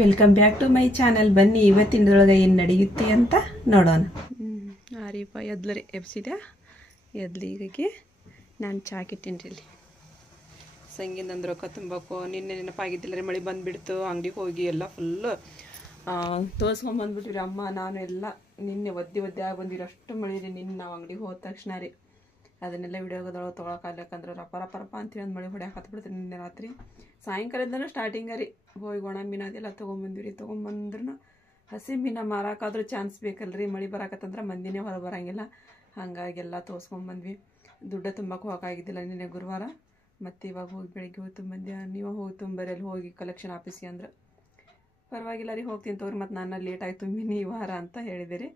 Welcome back to my channel. ಬನ್ನಿ ಇವತ್ತಿನದೊಳಗೆ ಏನು ನಡೆಯುತ್ತೆ ಅಂತ ನೋಡೋಣ. ಆರೀಪ ಎದ್ಲರಿ ಎಬ್ಸಿದೆ ಎದ್ಲಿ ಈಗಕ್ಕೆ ನಾನು ಚಾಕಿಟ್ಟೀನಿ ರೀ. ಇಲ್ಲಿ ಸಂಗಿಂದಂದ್ರೆ ರೊಕ್ಕ ತುಂಬಬೇಕು. ನಿನ್ನೆ ನೆನಪಾಗಿದ್ದಿಲ್ಲ ರೀ, ಮಳೆ ಬಂದುಬಿಡ್ತು. ಅಂಗಡಿಗೆ ಹೋಗಿ ಎಲ್ಲ ಫುಲ್ಲು ತೋರಿಸ್ಕೊಂಬಂದ್ಬಿಟ್ರಿ ಅಮ್ಮ ನಾನು ಎಲ್ಲ. ನಿನ್ನೆ ಒದ್ದೆ ಆಗಿ ಬಂದಿರಿ, ಅಷ್ಟು ಮಳೆ ರೀ. ನಿನ್ನೆ ನಾವು ಅಂಗಡಿಗೆ ಹೋದ ತಕ್ಷಣ ರೀ ಅದನ್ನೆಲ್ಲ ವಿಡಿಯೋದೊಳಗೆ ತೊಗೊಳಕಾಗ್ಲಕ್ಕಂದ್ರೆ ರಪ್ಪ ಅಂತೇಳಿ ಒಂದು ಮಳೆ ಹೊಡ್ಯಾಕೆ ಹತ್ಬಿಡ್ತೀರಿ. ನಿನ್ನೆ ರಾತ್ರಿ ಸಾಯಂಕಾಲದಿಂದನೂ ಸ್ಟಾರ್ಟಿಂಗ ರೀ. ಹೋಗಿ ಒಣ ಮೀನು ಅದೆಲ್ಲ ತೊಗೊಂಬಂದಿವಿ. ತೊಗೊಂಬಂದ್ರೂ ಹಸಿ ಮೀನು ಮಾರಾಕಾದ್ರೂ ಚಾನ್ಸ್ ಬೇಕಲ್ರಿ. ಮಳೆ ಬರಾಕತ್ತಂದ್ರೆ ಮಂದಿನೇ ಹೊರ ಬರೋಂಗಿಲ್ಲ. ಹಾಗಾಗಿ ಎಲ್ಲ ತೋರಿಸ್ಕೊಂಬಂದ್ವಿ. ದುಡ್ಡು ತುಂಬಕ್ಕೆ ಹೋಗಾಗಿದ್ದಿಲ್ಲ ನಿನ್ನೆ ಗುರುವಾರ. ಮತ್ತು ಇವಾಗ ಹೋಗಿ ಬೆಳಿಗ್ಗೆ ಹೋಗಿ ತುಂಬಂದೆ. ನೀವು ಹೋಗಿ ತುಂಬರಿ ಅಲ್ಲಿ ಹೋಗಿ ಕಲೆಕ್ಷನ್ ಆಫೀಸಿಗೆ ಅಂದ್ರೆ ಪರವಾಗಿಲ್ಲ ರೀ, ಹೋಗ್ತೀನಿ ತೋರಿ. ಮತ್ತು ನಾನು ಲೇಟ್ ಆಗಿ ತುಂಬಿನಿ ಈ ವಾರ ಅಂತ ಹೇಳಿದೆ.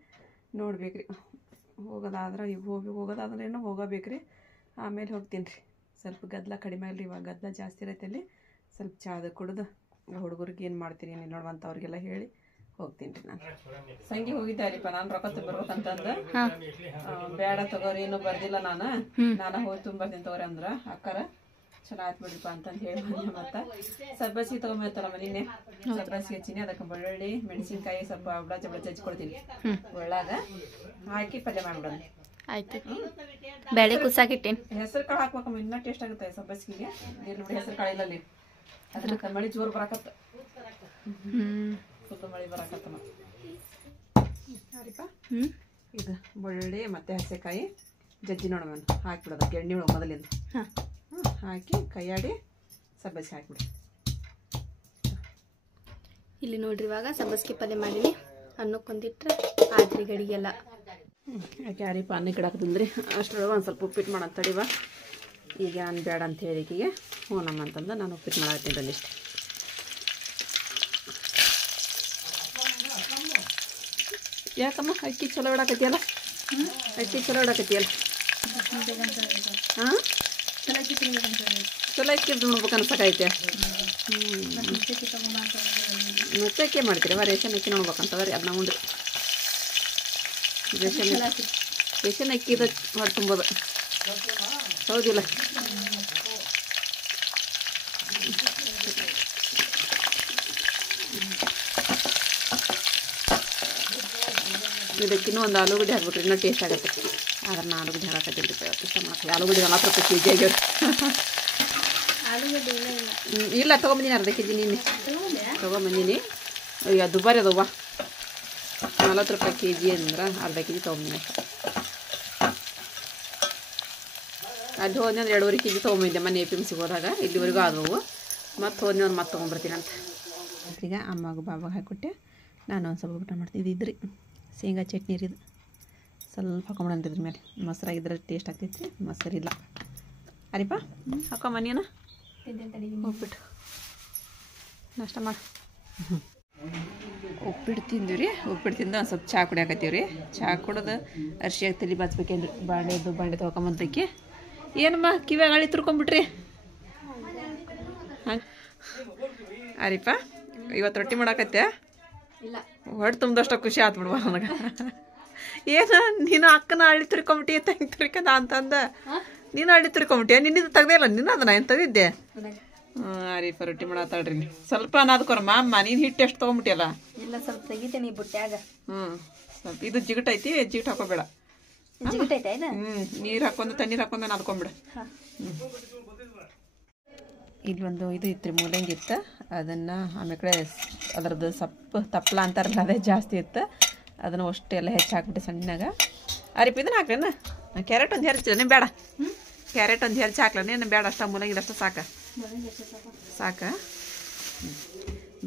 ನೋಡ್ಬೇಕ್ರಿ ಹೋಗೋದಾದ್ರೆ ಈಗ ಹೋಗೋದಾದ್ರೆ ಏನೋ ಹೋಗಬೇಕ್ರಿ. ಆಮೇಲೆ ಹೋಗ್ತೀನಿ ರೀ. ಸ್ವಲ್ಪ ಗದ್ದಲ ಕಡಿಮೆ ಆಗಲಿ. ಇವಾಗ ಗದ್ದಲ ಜಾಸ್ತಿ ಇರೈತೆ ಅಲ್ಲಿ. ಸ್ವಲ್ಪ ಚಾದ ಕುಡ್ದು ಹುಡುಗರಿಗೆ ಏನು ಮಾಡ್ತೀನಿ ನೀನು ನೋಡುವಂಥವ್ರಿಗೆಲ್ಲ ಹೇಳಿ ಹೋಗ್ತೀನಿ ರೀ. ನಾನು ಸಂಗಿ ಹೋಗಿದ್ದಾರಿಪ್ಪ. ನಾನು ರೊಕ್ಕ ತುಂಬಿರ್ಬೇಕಂತಂದು ಬೇಡ ತಗೋರಿ, ಇನ್ನೂ ಬರ್ದಿಲ್ಲ. ನಾನು ಹೋಗಿ ತುಂಬರ್ತೀನಿ ತಗೋರಿ ಅಂದ್ರೆ ಅಕ್ಕರ ಚಲೋ ಆಯ್ತು ಬಿಡ್ರಿಪ್ಪ ಅಂತಂದು ಹೇಳಿ ಬಂದೆ. ಮತ್ತು ಸಬ್ಬಸಿಗೆ ತೊಗೊಂಬರ್ತಾರಮ್ಮ ನಿನ್ನೆ ಸಬ್ಬಸಿಗೆ ಹಚ್ಚಿನಿ. ಅದಕ್ಕೆ ಬೆಳ್ಳುಳ್ಳಿ ಮೆಣಸಿನ್ಕಾಯಿ ಸ್ವಲ್ಪ ಅವಳ ಜಜ್ಕೊಡ್ತೀನಿ. ಒಳ್ಳಾಗ ಹಾಕಿ ಪಲ್ಯ ಮಾಡ್ಬಿಡೋಣ. ಆಯ್ತು. ಬೇಳೆ ಕುಸಾಕಿಟ್ಟೇನು. ಹೆಸರು ಕಾಳು ಹಾಕ್ಬೇಕಮ್ಮ, ಇನ್ನೂ ಟೇಸ್ಟ್ ಆಗುತ್ತೆ ಸಬ್ಬಸಿಗೆ. ನೀರು ಬಿಡಿ ಹೆಸರು ಕಾಳು ಇಲ್ಲ ಅಲ್ಲಿ. ಅದಕ್ಕೆ ಮಳೆ ಜೋರು ಬರಾಕತ್ತ. ಫುಲ್ ಮಳೆ ಬರಾಕತ್ತಮ್ಮ. ಸರಿಪಾ ಇದು ಬೆಳ್ಳುಳ್ಳಿ ಮತ್ತು ಹಸೆಕಾಯಿ ಜಜ್ಜಿ ನೋಡಮ್ಮ ಹಾಕಿಬಿಡೋದು. ಎಣ್ಣೆ ಒಳಗೆ ಮೊದಲಿಂದ ಹಾಕಿ ಕೈಯಾಡಿ ಸಬ್ಬಸಿಗೆ ಹಾಕಿಬಿಡಿ. ಇಲ್ಲಿ ನೋಡ್ರಿ ಇವಾಗ ಸಬ್ಬಸಿಗೆ ಪಲ್ಯ ಮಾಡೀನಿ. ಅನ್ನಕ್ಕೊಂದಿಟ್ರೆ ಆದ್ರಿ ಗಡಿಗೆಲ್ಲ. ಯಾಕೆ ಯಾರಿಪ್ಪ ಅನ್ನಕ್ಕೆ ಇಡಾಕತ್ತಂದ್ರಿ. ಅಷ್ಟರೊಳಗೆ ಒಂದು ಸ್ವಲ್ಪ ಉಪ್ಪಿಟ್ಟು ಮಾಡೋಣ ತಡಿವ. ಈಗ ನಾನು ಬೇಡ ಅಂತ ಹೇಳಿ ಈಗಿಗೆ ಹೂನಮ್ಮ ಅಂತಂದು ನಾನು ಉಪ್ಪಿಟ್ಟು ಮಾಡಾಕತ್ತೀನಿ ಒಂದಿಷ್ಟು. ಯಾಕಮ್ಮ ಅಕ್ಕಿ ಚಲೋ ಇಡಾಕತ್ತಿಯಲ್ಲ, ಅಕ್ಕಿ ಚಲೋ ಇಡಾಕತ್ತಿಯಲ್ಲ. ಹಾಂ ಚಲೋ ಅಕ್ಕಿ ನೋಡ್ಬೇಕು ಅನ್ಸಕೈತೆ. ಮತ್ತೆ ಅಕ್ಕಿ ಮಾಡ್ತೀರವ ರೇಷನ್ ಅಕ್ಕಿ ನೋಡ್ಬೇಕಂತವ್ರಿ. ಅದನ್ನ ಉಂಡ್ರಿ ರೇಷನ್ ಅಕ್ಕಿದ ಹೊಟ್ಟೆ ತುಂಬೋದು ಹೌದಿಲ್ಲ. ಇದಕ್ಕಿನ್ನೂ ಒಂದು ಆಲೂಗಡ್ಡೆ ಹಾಕ್ಬಿಟ್ರಿ, ಇನ್ನೂ ಟೇಸ್ಟ್ ಆಗುತ್ತೆ. ಆದ್ರೆ ನಾನು ಆಲೂಗಡ್ಡೆ ಹಾಕತ್ತೀನಿ ಇಷ್ಟ ಮಾಡ್ತೀವಿ. ಆಲೂಗಡ್ಡೆ 40 ರೂಪಾಯಿ ಕೆ ಜಿ ಆಗ್ಯಾವ. ಇಲ್ಲ ತೊಗೊಂಬಂದಿನಿ ಅರ್ಧ ಕೆ ಜಿ. ನೀನು ತೊಗೊಂಬಂದಿನಿ. ಈಗ ದುಬಾರಿ ಅದವ್ವ. 40 ರೂಪಾಯಿ ಕೆ ಜಿ ಅಂದ್ರೆ ಅರ್ಧ ಕೆ ಜಿ ತೊಗೊಂಬಂದಿನಿ. ಅಲ್ಲಿ ಹೋದ್ನಿ ಅಂದ್ರೆ 2.5 ಕೆ ಜಿ ತೊಗೊಂಬಂದಿದ್ದೆ ಮೊನ್ನೆ APMC ಹೋದಾಗ. ಇಲ್ಲಿವರೆಗೂ ಆದವು. ಮತ್ತೆ ಹೋದ್ನಿ ಅಂದ್ರೆ ಮತ್ತೆ ತೊಗೊಂಬರ್ತೀನಿ ಅಂತ. ಈಗ ಅಮ್ಮಗೂ ಬಾಬಾಗೆ ಹಾಕಿಕೊಟ್ಟೆ. ನಾನು ಒಂದು ಸ್ವಲ್ಪ ಊಟ ಮಾಡ್ತಿದ್ದೆ. ಇದ್ರಿ ಶೇಂಗಾ ಚಟ್ನಿ ರೀ. ಇದು ಸ್ವಲ್ಪ ಹಾಕೊಂಬಿಡಂತಿದ್ರ ಮೇಲೆ. ಮೊಸರಾಗಿದ್ರೆ ಟೇಸ್ಟ್ ಆಗ್ತೈತಿ, ಮೊಸರಿಲ್ಲ. ಅರಿಪ ಹಾಕೊಂಬ ನೀನು ಹೋಗ್ಬಿಟ್ಟು ನಾಷ್ಟ ಮಾಡಿ. ಉಪ್ಪಿಟ್ಟು ತಿಂದಿವಿ ರೀ. ಉಪ್ಪಿಟ್ಟು ತಿಂದು ಒಂದು ಸ್ವಲ್ಪ ಚಹಾ ಕುಡಿಯಾಕತ್ತೀವಿ ರೀ. ಚಹಾ ಕುಡಿದು ಅರ್ಶಿಯಾಗಿ ತಲೆ ಬಾಚ್ಬೇಕೇನ್ರಿ. ಬಾಂಡೆ ತೊಗೊಂಬಂದಕ್ಕೆ ಏನಮ್ಮ ಕಿವ್ಯಾಗ ಹಳಿ ತುರ್ಕೊಂಬಿಟ್ರಿ. ಹಾಂ ಅರಿಪ ಇವತ್ತು ರೊಟ್ಟಿ ಮಾಡಾಕತ್ತೆ. ಹೊಟ್ಟೆ ತುಂಬ್ದಷ್ಟು ಖುಷಿ ಆಯ್ತು ಬಿಡುವ ನನಗೆ. ಏನು ನೀನು ಅಕ್ಕನ ಹಳ್ಳಿ ತುರ್ಕೊಂಬಿಟ್ಟಿ ತಂಗಿ ತುರ್ಕದ ಅಂತಂದ. ನೀನು ಹಳ್ಳಿ ತುರ್ಕೊಂಬಿಟ್ಟಿಯ. ನಿನ್ನಿದು ತೆಗ್ದೇ ಇಲ್ಲ. ನೀನು ಅದನ್ನ ಏನು ತೆಗಿದ್ದೆ. ಅರಿಪ ರೊಟ್ಟಿ ಮಾಡತ್ತಾಳ್ರಿ. ಸ್ವಲ್ಪ ಅನ್ನೋದಕ್ಕೊರಮ್ಮ ಅಮ್ಮ ನೀನು ಹಿಟ್ಟು ಎಷ್ಟು ತೊಗೊಂಬಿಟ್ಟಿಯಲ್ಲ. ಇಲ್ಲ ಸ್ವಲ್ಪ ತೆಗಿತೇನೆ ಬುಟ್ಟ್ಯಾಗ. ಸ್ವಲ್ಪ ಇದು ಜಿಗಟೈತಿ, ಜಿಗಟ್ ಹಾಕೋಬೇಡ. ನೀರು ಹಾಕೊಂಡು ತಣ್ಣೀರು ಹಾಕೊಂಡು ನಾನು ಅದ್ಕೊಂಬಿಡ. ಇಲ್ಲೊಂದು ಇದು ಇತ್ತು ಮೂಲಂಗಿ ಇತ್ತು. ಅದನ್ನು ಆಮೇಲೆ ಅದರದ್ದು ಸೊಪ್ಪು ತಪ್ಪಲ ಅಂತಾರಲ್ಲ ಅದೇ ಜಾಸ್ತಿ ಇತ್ತು. ಅದನ್ನು ಅಷ್ಟು ಎಲ್ಲ ಹೆಚ್ಚು ಹಾಕ್ಬಿಟ್ಟು ಸಣ್ಣಗೆ. ಅರಿಪ ಇದನ್ನ ಹಾಕ್ಲೇನ. ಕ್ಯಾರೆಟ್ ಒಂದು ಹೆರ್ಚಿಲ್ಲ ಬೇಡ. ಕ್ಯಾರೆಟ್ ಒಂದು ಹೆರ್ಚಿ ಹಾಕ್ಲೇನೆ ಬೇಡ. ಅಷ್ಟ ಮೂಲಂಗಿ ಅಷ್ಟು ಸಾಕು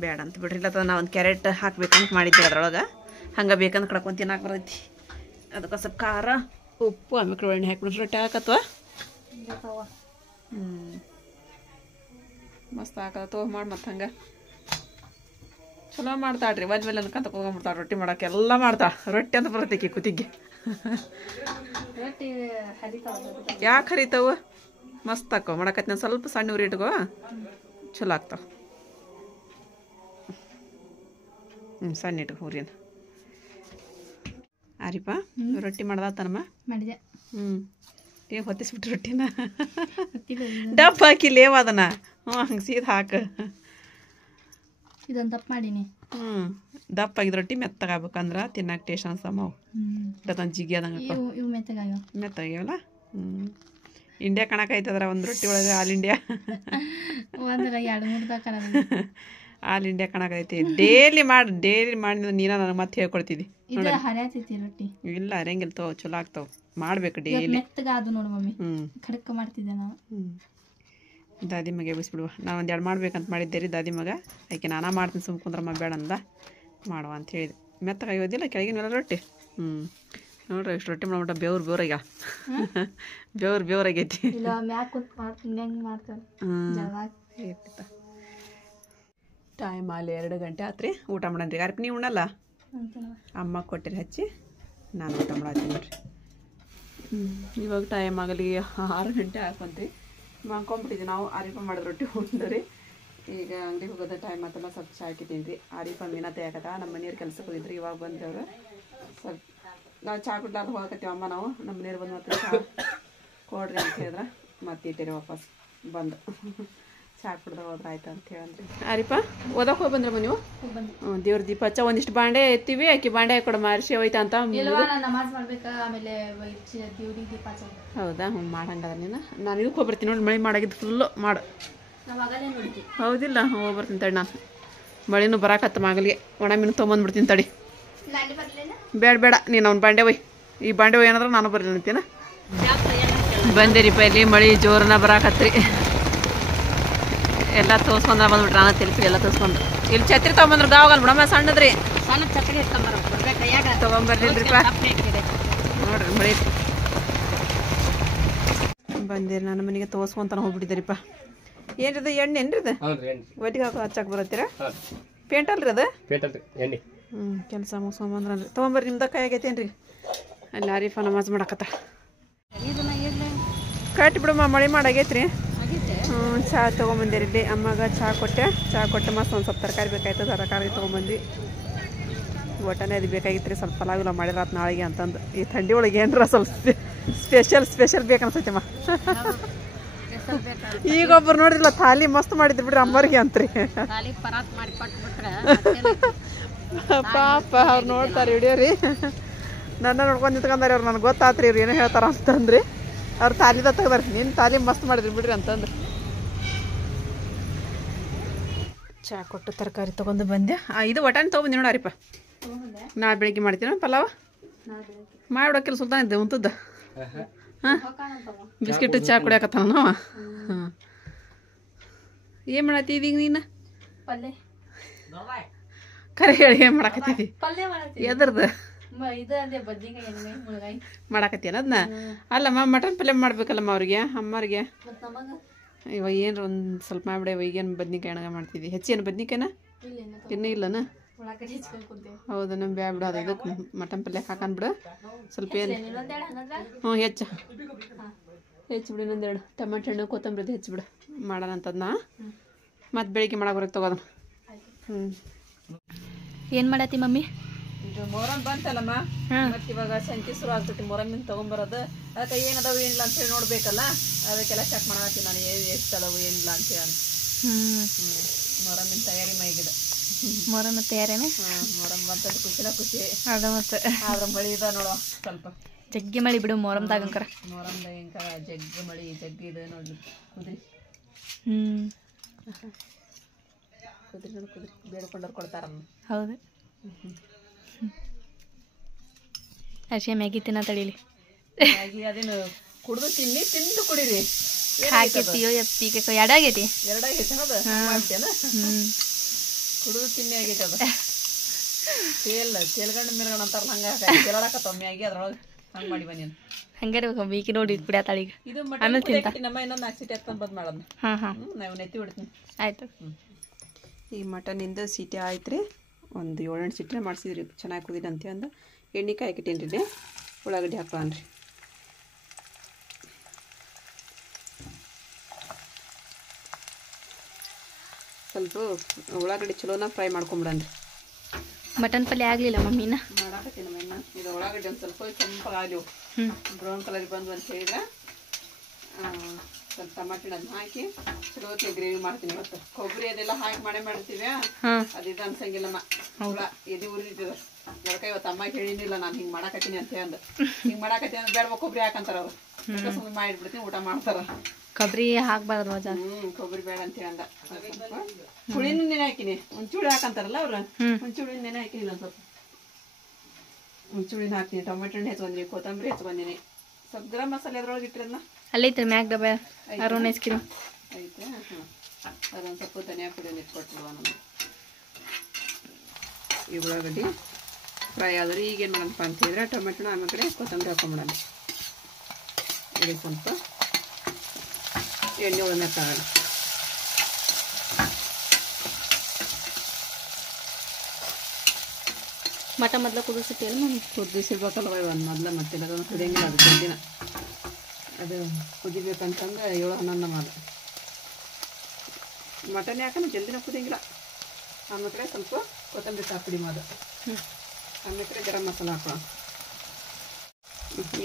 ಬೇಡ ಅಂತ ಬಿಡ್ರಿ. ಇಲ್ಲ ನಾವು ಒಂದು ಕ್ಯಾರೆಟ್ ಹಾಕ್ಬೇಕಂತ ಮಾಡಿದ್ವಿ ಅದ್ರೊಳಗೆ. ಹಂಗೆ ಬೇಕಂತ ಕಡ್ಕೊಂಡು ತಿನ್ನಾಕೆ ಬರ್ತೈತಿ. ಅದಕ್ಕೆ ಸ್ವಲ್ಪ ಖಾರ ಉಪ್ಪು ಆಮೇಲೆ ಎಣ್ಣೆ ಹಾಕ್ಬಿಟ್ಟು ರೊಟ್ಟಿ ಹಾಕತ್ವ. ಮಸ್ತ್ ಹಾಕತ್ತವ ಮಾಡಿ. ಮತ್ತು ಹಂಗೆ ಚಲೋ ಮಾಡ್ತಾಳ್ರಿ. ಮೇಲೆ ಅನ್ಕಂತ ಹೋಗ್ಬಿಡ್ತಾಳೆ ರೊಟ್ಟಿ ಮಾಡೋಕೆ. ಎಲ್ಲ ಮಾಡ್ತಾಳೆ. ರೊಟ್ಟಿ ಅಂತ ಬರ್ತೈತಿ ಕುತ್ತಿಗೆ. ಯಾಕೆ ಹರಿತಾವ ಮಸ್ತ್ ಹಾಕೋ ಮಾಡಕತ್ತಿ. ನಾನು ಸ್ವಲ್ಪ ಸಣ್ಣ ಉರಿ ಇಟ್ಕೋ ಚಲೋ ಆಗ್ತಾವ. ಸಣ್ಣ ಇಟ್ಕೋ ಉರಿನ. ಆರಿಪ ರೊಟ್ಟಿ ಮಾಡ್ದಾತನಮ್ಮ ಮಾಡಿದೆ. ಹೊತ್ತಿಸ್ಬಿಟ್ಟು ರೊಟ್ಟಿನ ಡಬ್ಬ ಹಾಕಿ ಲೇವ ಅದನ್ನ. ಹಂಗೆ ಸೀದಾ ಹಾಕ. ಇದೊಂದು ತಪ್ಪು ಮಾಡೀನಿ. ದಪ್ಪ ಆಗಿದ ರೊಟ್ಟಿ ಮೆತ್ತಗಾಗ್ಬೇಕಂದ್ರೆ ತಿನ್ನಕ್ಕೆ ಟೇಸ್ಟ್ ಅನ್ಸಮ್ಮ ಅವು ಜಿಗಿ ಅದಂಗೆ ಇವು ಮೆತ್ತಗಾಗ್ಯಾವ. ಮೆತ್ತಗ್ಯಾವಲ್ಲ. ಇಂಡಿಯಾ ಕಣಕೈತದ್ರ ಒಂದು ರೊಟ್ಟಿ ಒಳಗೆ ಆಲ್ ಇಂಡಿಯಾ ಒಂದ್ರ 2-3 ಕಾಣದ ಆಲ್ ಇಂಡಿಯಾ ಕಣಕೈತಿ. ಡೈಲಿ ಮಾಡಿ ನೀನ ನನಗೆ ಮತ್ತೆ ಹೇಳ್ಕೊಡ್ತಿದ್ದಿ. ಇದು ಹರಿಯಾತೈತಿ ರೊಟ್ಟಿ. ಇಲ್ಲ ಹರಿಯಂಗಿಲ್ಲ ತೋ ಚಲೋ ಆಗ್ತಾವ ಮಾಡ್ಬೇಕು ಡೈಲಿ. ಮೆತ್ತಗಾದು ನೋಡು ಮಮ್ಮಿ. ಖಡಕ್ ಮಾಡ್ತಿದ್ದೆ ನಾವು. ದಾದಿ ಮಗ ಎಬ್ಬಿಸ್ಬಿಡುವ. ನಾನು ಒಂದು 2 ಮಾಡ್ಬೇಕಂತ ಮಾಡಿದ್ದೆ ರೀ. ದಾದಿ ಮಗ ಆಕೆ ನಾನಾ ಮಾಡ್ತೀನಿ ಸುಮ್ಕುಂದ್ರಮ್ಮ ಬೇಡ ಅಂದ ಮಾಡುವ ಅಂತ ಹೇಳಿದೆ. ಮೆತ್ತಗಾಗೋದಿಲ್ಲ ಕೆಳಗಿನ ಮೇಲೆ ರೊಟ್ಟಿ. ನೋಡ್ರಿ ಇಷ್ಟು ರೊಟ್ಟಿ ಮಾಡ್ಬಿಟ್ಟ ಬೇವ್ರಾಗ ಬೇವ್ರಾಗೈತಿ. ಟೈಮ್ ಅಲ್ಲಿ 2 ಗಂಟೆ ಆತ್ರಿ. ಊಟ ಮಾಡನ್ರಿ. ಅರ್ಪಿ ನೀವು ಉಣ್ಣಲ್ಲ? ಅಮ್ಮ ಕೊಟ್ಟಿರಿ ಹಚ್ಚಿ ನಾನು ಊಟ ಮಾಡತ್ತೀನಿ ನೋಡ್ರಿ. ಇವಾಗ ಟೈಮ್ ಆಗಲಿ 6 ಗಂಟೆ ಹಾಕೊಂತೀವಿ. ಮಾಡ್ಕೊಂಬಿಟ್ಟಿದ್ವಿ ನಾವು. ಆರಿಪ ಮಾಡಿದ ರೊಟ್ಟಿ ಉಂಡ್ರಿ. ಈಗ ಅಂಗಡಿಗೆ ಹೋಗೋದ ಟೈಮ್ ಆತಲ್ಲ ಸ್ವಲ್ಪ ಚಾ ಹಾಕಿದ್ದೀನಿ ರೀ. ಆರಿಪ ಮೀನ ತೆಗಿಯಕತ್ತ. ನಮ್ಮ ಮನೆಯವ್ರು ಕೆಲ್ಸಕ್ಕೆ ಹೋಗಿದ್ರಿ. ಇವಾಗ ಬಂದವ್ರು ಸ್ವಲ್ಪ ನಾವು ಚಾ ಕುಡ್ಲಾರ್ದು ಹೋಗಕತ್ತೀವಿ ಅಮ್ಮ ನಾವು. ನಮ್ಮ ಮನೆಯವ್ರು ಬಂದು ಮತ್ತೆ ಚಾ ಕೊಡ್ರಿ ಅಂತ ಹೇಳಿದ್ರೆ ಮತ್ತೆ ಇಟ್ಟೇರಿ ವಾಪಸ್ ಬಂದು ಚಾ ಕುಡ್ದ ಹೋದ್ರೆ ಆಯ್ತು ಅಂತ ಹೇಳಂದ್ರಿ. ಆರಿಪ ಓದಕ್ಕೆ ಹೋಗಿ ಬಂದ್ರಮ್ಮ ನೀವು? ದೇವ್ರ ದೀಪ ಹಚ್ಚ ಒಂದಿಷ್ಟು ಬಾಂಡೆ ಎತ್ತೀವಿ. ಆಕಿ ಬಾಂಡೆ ಕೊಡ ಮಾರಿಸಿ ಹೋಯ್ತಾ ಅಂತ. ಹೌದಾ? ಮಾಡಂಗದ ನೀನು. ನಾನು ಇದಕ್ಕೆ ಹೋಗ್ಬರ್ತೀನಿ ನೋಡಿ. ಮಳೆ ಮಾಡಾಗಿದ್ದು ಫುಲ್ಲು ಮಾಡು. ಹೌದಿಲ್ಲ? ಹೋಗ್ಬರ್ತೀನಿ ತಡಿ. ನಾನು ಮಳೆನೂ ಬರಾಕತ್ತ ಮಗಲಿಗೆ. ಒಣ ಮೀನು ತೊಗೊಂಬಂದ್ಬಿಡ್ತೀನಿ ತಡಿ. ಬೇಡ ನೀನು ಅವ್ನು ಬಾಂಡೆ ಒಯ್. ಈ ಬಾಂಡೆ ಒಯ್ ಏನಾದ್ರೆ ನಾನು ಬರಲಿಲ್ಲ ಅಂತೀನ. ಬಂದೇರಿಪ್ಪ ಇಲ್ಲಿ ಮಳೆ ಜೋರನ್ನ ಬರಾಕತ್ರಿ. ಎಲ್ಲ ತೋರ್ಸ್ಕೊಂಡ್ರ ಬಂದ್ಬಿಟ್ರೆ ನಾನು ತಿಳ್ಪಿ ಎಲ್ಲ ತೋರ್ಸ್ಕೊಂಡು. ಇಲ್ಲಿ ಛತ್ರಿ ತೊಗೊಂಬಂದ್ರೆ ಗಾವಾಗಲ್ಲ ಬಿಡಮ್ಮ ಸಣ್ಣದ್ರಿ. ತೊಗೊಂಬರ್ಲಿಲ್ರಿಪ್ಪ ನೋಡ್ರಿ ಮಳೆ ಬಂದಿರಿ. ನನ್ನ ಮನೆಗೆ ತೋರ್ಸ್ಕೊಂತಾನೆ ಹೋಗ್ಬಿಟ್ಟಿದ್ದೀರಿಪ್ಪ. ಏನ್ರಿದು ಎಣ್ಣೆ ಏನ್ರಿ ಇದು? ಒಟ್ಟಿಗೆ ಹಾಕೋ ಹಚ್ಚಕ್ಕೆ ಬರತ್ತೀರ? ಪೇಂಟ್ ಅಲ್ರಿ ಅದು? ಕೆಲಸ ಮುಗಿಸ್ಕೊಂಬಂದ್ರನ್ರಿ. ತೊಗೊಂಬರ್ರಿ. ನಿಮ್ದು ಕೈ ಆಗೈತೇನ್ರಿ? ಅಲ್ಲಿ ಆರಿಫ ನಮಾಜ್ ಮಾಡಕತ್ತ. ಕಟ್ಟಿ ಬಿಡಮ್ಮ ಮಳೆ ಮಾಡಾಗೈತ್ರಿ. ಚಹಾ ತೊಗೊಂಬಂದಿರಿ. ಇಲ್ಲಿ ಅಮ್ಮಗೆ ಚಹಾ ಕೊಟ್ಟೆ ಮಸ್ತ್ ಒಂದು ಸ್ವಲ್ಪ ತರಕಾರಿ ಬೇಕಾಯ್ತು. ತರಕಾರಿ ತೊಗೊಂಬಂದ್ವಿ. ಒಟ್ಟನೇ ಅದು ಬೇಕಾಗಿತ್ತು ರೀ. ಸ್ವಲ್ಪ ಪಲಾವಿಲ್ಲ ಮಾಡಿರಾತ್ ನಾಳೆಗೆ ಅಂತಂದು. ಈ ಥಂಡಿ ಒಳಗೆ ಏನರ ಸ್ವಲ್ಪ ಸ್ಪೆಷಲ್ ಬೇಕನ್ಸೈತಮ್ಮ. ಈಗೊಬ್ಬರು ನೋಡ್ರಿಲ್ಲ ಥಾಲಿ ಮಸ್ತ್ ಮಾಡಿದ್ರು ಬಿಡ್ರಿ ಅಮ್ಮರಿಗೆ ಅಂತ್ರಿ. ಪಾಪ ಅವ್ರು ನೋಡ್ತಾರೆ ವಿಡಿಯೋ ರೀ. ನನ್ನ ನೋಡ್ಕೊಂಡು ನಿಂತ್ಕೊಂಡಾರೆ ಅವ್ರು. ನನಗೆ ಗೊತ್ತಾತ್ರಿ ಇವ್ರು ಏನೋ ಹೇಳ್ತಾರ ಅಂತಂದ್ರಿ. ಅವ್ರು ತಾಲಿದ ತೆಗ್ದಾರ. ನೀನು ತಾಲಿ ಮಸ್ತ್ ಮಾಡಿದ್ರಿ ಬಿಡ್ರಿ ಅಂತಂದು ಚಹಾ ಕೊಟ್ಟು ತರಕಾರಿ ತೊಗೊಂಡು ಬಂದೆ. ಇದು ಒಟಾಣಿ ತೊಗೊಂಬಂದಿ ನೋಡಾರಿಪ್ಪ. ನಾಳೆ ಬೆಳಿಗ್ಗೆ ಮಾಡ್ತೀನ ಪಲಾವ ಮಾಡ್ಬಿಡೋಕಿಲ್ಲ. ಸುಲ್ತಾನ ಇದ್ದೆ ಉಂತದ್ದು. ಹಾಂ ಬಿಸ್ಕಿಟ್ ಚಹಾ ಕುಡಿಯಾಕತ್ತಾನ ನಾವ. ಹಾಂ ಏನು ಮಾಡತ್ತಿ ಇದೀಗ ನೀನು? ಕರೆ ಹೇಳಿ ಏನು ಮಾಡಾಕತ್ತಿದ್ದಿ? ಎದ್ರದ್ದು ಮಾಡಾಕತ್ತೀನ ಅದನ್ನ? ಅಲ್ಲಮ್ಮ ಮಟನ್ ಪಲ್ಯ ಮಾಡ್ಬೇಕಲ್ಲಮ್ಮ ಅವ್ರಿಗೆ ಅಮ್ಮವ್ರಿಗೆ. ಇವಾಗ ಏನು ಒಂದು ಸ್ವಲ್ಪ ಮಾಡ್ಬಿಡ. ಈಗೇನು ಬದ್ನಿಕಾಯಿ ಎಣ್ಣೆ ಮಾಡ್ತಿದ್ದಿ? ಹೆಚ್ಚೇನು ಬದ್ನಿಕಾಯಿನ ಇನ್ನೂ ಇಲ್ಲನ? ಹೌದು ನಮ್ಮ ಬ್ಯಾ ಬಿಡು. ಅದು ಇದಕ್ಕೆ ಮಟನ್ ಪಲ್ಯಕ್ಕೆ ಹಾಕನ್ಬಿಡು ಸ್ವಲ್ಪ. ಏನು ಹೆಚ್ಚು ಬಿಡು. ಇನ್ನೊಂದೆರಡು ಟಮಾಟೆ ಹಣ್ಣು ಕೊತ್ತಂಬರಿ ಹೆಚ್ಚಿಬಿಡು. ಮಾಡೋಣ ಅಂತದ್ನ ಮತ್ತೆ ಬೆಳಿಗ್ಗೆ ಮಾಡಕ್ಕೆ ಬರೋಕ್ಕೆ ತಗೋದನ. ಏನು ಮಾಡತ್ತಿ ಮಮ್ಮಿ? ಇದು ಮೊಹರಂ ಬಂತಲ್ಲಮ್ಮ. ಮತ್ತೆ ಇವಾಗ ಸಂತಿ ಶುರು ಆಗ್ತೈತಿ ಮೊಹರಮ್ಮಿನ ತೊಗೊಂಬರೋದು. ಅದಕ್ಕೆ ಏನದಾವು ಏನಿಲ್ಲ ಅಂತೇಳಿ ನೋಡ್ಬೇಕಲ್ಲ. ಅದಕ್ಕೆಲ್ಲ ಚೆಕ್ ಮಾಡತ್ತೀನಿ ನಾನು ಎಷ್ಟು ಅದಾವು ಏನಿಲ್ಲ ಅಂತೇಳಿ. ಮೊಹರಮ್ಮಿನ ತಯಾರಿ ಮೈಗಿಡ. ಮೊಹರಂ ತಯಾರೇನೆ? ಮೊಹರಂ ಬಂತದ್ದು ಖುಷಿ. ಅದ ಮತ್ತೆ ಆದ್ರೆ ಮಳಿ ಇದ ನೋಡುವ ಸ್ವಲ್ಪ ಜಗ್ಗಿ ಮಳಿ ಬಿಡು ಮೊಹರಂದಾಗಂಕರ. ಮೊಹರಂದಾಗ ಜಗ್ಗಿ ಮಳಿ ಜಗ್ಗಿ ಇದೆ ನೋಡ್ಲಿ. ಕುದ್ರಿ ಬೇಡ್ಕೊಂಡವ್ರು ಕೊಡ್ತಾರಮ್ಮ. ಹೌದು. ಅರ್ಶಿಯ ಮ್ಯಾಗಿ ತಿನ್ನ ತಡೀಲಿ. ಮ್ಯಾಗಿ ಅದೇನು ಕುಡ್ದು ತಿಂದು ಕುಡೀರಿ. ಹಾಕೈತಿಯೋ ಎತ್ತಿ ಎರಡಾಗೈತಿ. ಹೌದು ಮಾಡ್ತೇನ? ಕುಡಿದು ತಿನ್ನಿ ಆಗೈತೆ ಅದು. ತೇಲ್ಗಂಡು ಮಿರ್ಗಂಡು ಅಂತಾರಲ್ಲ ಹಂಗೆ ತೇಲಾಡಕತ್ತವ ಮ್ಯಾಗಿ ಅದ್ರೊಳಗೆ. ಹಂಗೆ ಮಾಡಿ ಬನ್ನಿ ಹಂಗಾರೆ ಬೀಕಿ ನೋಡಿ ಕುಡಿಯತ್ತಾಳೀಗ. ಇದು ಆಮೇಲೆ ತಿಂತ ನಮ್ಮ ಇನ್ನೊಂದು 4 ಸೀಟಿ ಹತ್ಕೊಂಡು ಬಂದು ಮಾಡೋದು. ನಾವು ನೆತ್ತಿ ಬಿಡ್ತೀನಿ. ಆಯ್ತು. ಈ ಮಟನಿಂದ ಸೀಟಿ ಆಯ್ತು ರೀ. ಒಂದು 7-8 ಸೀಟಿನ ಮಾಡಿಸಿದ್ರಿ. ಚೆನ್ನಾಗಿ ಕುದಿಲ್ಲ ಅಂತ ಅಂದು ಎಣ್ಣೆ ಕಾಯ್ಕಿಟ್ಟೇನ್ರಿ. ಇಲ್ಲಿ ಉಳ್ಳಾಗಡ್ಡಿ ಹಾಕೋಣ್ರಿ. ಸ್ವಲ್ಪ ಉಳ್ಳಾಗಡ್ಡಿ ಚಲೋನ ಫ್ರೈ ಮಾಡ್ಕೊಂಬಿಡನ್ರಿ. ಮಟನ್ ಪಲ್ಯ ಆಗಲಿಲ್ಲ ಮಮ್ಮಿನ ಮಾಡಾಕತ್ತೀನಿ ನಮ್ಮ. ಇದು ಉಳ್ಳಾಗಡ್ಡಿ ಒಂದು ಸ್ವಲ್ಪ ಕೆಂಪಗಾಗಲಿ ಬ್ರೌನ್ ಕಲರ್ ಬಂದು ಅಂತ ಹೇಳಿದ್ರೆ ಸ್ವಲ್ಪ ಟಮಾಟಿನ ಅದನ್ನ ಹಾಕಿ ಚಲೋಕ್ಕೆ ಗ್ರೇವಿ ಮಾಡ್ತೀನಿ ಇವತ್ತು. ಕೊಬ್ಬರಿ ಅದೆಲ್ಲ ಹಾಕಿ ಮಾಡಿರ್ತೀವಿ, ಅದಿದು ಅನ್ಸಂಗಿಲ್ಲಮ್ಮ. ಎದೆ ಉರಿದಿರ್ತದ. ಅದಕ್ಕೆ ಇವತ್ತು ಅಮ್ಮ ಹೇಳಿನಿಲ್ಲ ನಾನು ಹಿಂಗೆ ಮಾಡಾಕತ್ತೀನಿ ಅಂತ ಅಂದು. ಹಿಂಗೆ ಮಾಡಾಕತ್ತೀನಿ ಅಂದ್ರೆ ಬೇಡ ಕೊಬ್ಬರಿ ಹಾಕಂತಾರ ಅವ್ರು. ಸುಮ್ಮನೆ ಮಾಡಿಬಿಡ್ತೀನಿ, ಊಟ ಮಾಡ್ತಾರ. ಕೊಬ್ಬರಿ ಹಾಕ್ಬಾರ್ದು ರೋಜಾ. ಕೊಬ್ಬರಿ ಬೇಡ ಅಂತ ಅಂದ. ಹುಳಿನ ನೆನೆ ಹಾಕಿನಿ. ಒಂಚೂಳಿ ಹಾಕಂತಾರಲ್ಲ ಅವ್ರು, ಒಂಚೂಳಿ ನೆನೆ ಹಾಕಿನಿ. ನಾನು ಸ್ವಲ್ಪ ಒಂಚೂಳಿನ ಹಾಕ್ತೀನಿ. ಟೊಮೆಟೊ ಹಣ್ಣು ಹೆಚ್ಕೊಂಡಿನಿ, ಕೊತ್ತಂಬರಿ ಹೆಚ್ಕೊಂಡಿನಿ. ಸ್ವಲ್ಪ ಗರಂ ಮಸಾಲೆ ಅದ್ರೊಳಗೆ ಇಟ್ಟಿರನ್ನ ಅಲ್ಲೈತ್ರಿ ಮ್ಯಾಗ್ ಡಬ್ಬ ಅರುಣ್ ಐಸ್ ಕ್ರೀಮ್ ಐತೆ. ಅದೊಂದು ಸ್ವಲ್ಪ ಧನಿಯಾ ಪುಡಿ ಇಟ್ಕೊಟ್ಟಿರುವ ನಾನು. ಈ ಉಳ್ಳಾಗಡ್ಡಿ ಫ್ರೈ ಆದ್ರೆ ಈಗೇನು ಮಾಡೋಣಪ್ಪ ಅಂತ ಹೇಳಿದ್ರೆ ಟೊಮೆಟೊನ ಆಮೇಲೆ ಕಡೆ ಕೊತ್ತಂಬರಿ ಹಾಕೊಂಬಿಡೋಣ. ಇದು ಸ್ವಲ್ಪ ಎಣ್ಣೆ ಒಳಗಾಗೋಣ. ಮಟ ಮೊದಲ ಕುದಿಸಿಟ್ಟಿಲ್ಲ ಮಮ್ಮಿ? ಕುದಿಸಿರ್ಬೇಕಲ್ವ ಒಂದು ಮೊದಲ ಮತ್ತೆ ಅದನ್ನು ಕುದಿಯಂಗಿಲ್ಲ. ಅದು ಕುದಿನ ಅದು ಕುದಿಬೇಕಂತಂದ್ರೆ 7-11 ಮಾಡ ಮಟನ್ ಯಾಕಂದ್ರೆ ಜಲ್ದಿನ ಕುದಿಯಂಗಿಲ್ಲ. ಆಮೇಲೆ ಕಡೆ ಸ್ವಲ್ಪ ಕೊತ್ತಂಬರಿ ಸಾಪುಡಿ ಮಾಡು. ಆಮೇಲೆ ಕಡೆ ಗರಂ ಮಸಾಲ ಹಾಕೊಳ್ಳೋಣ.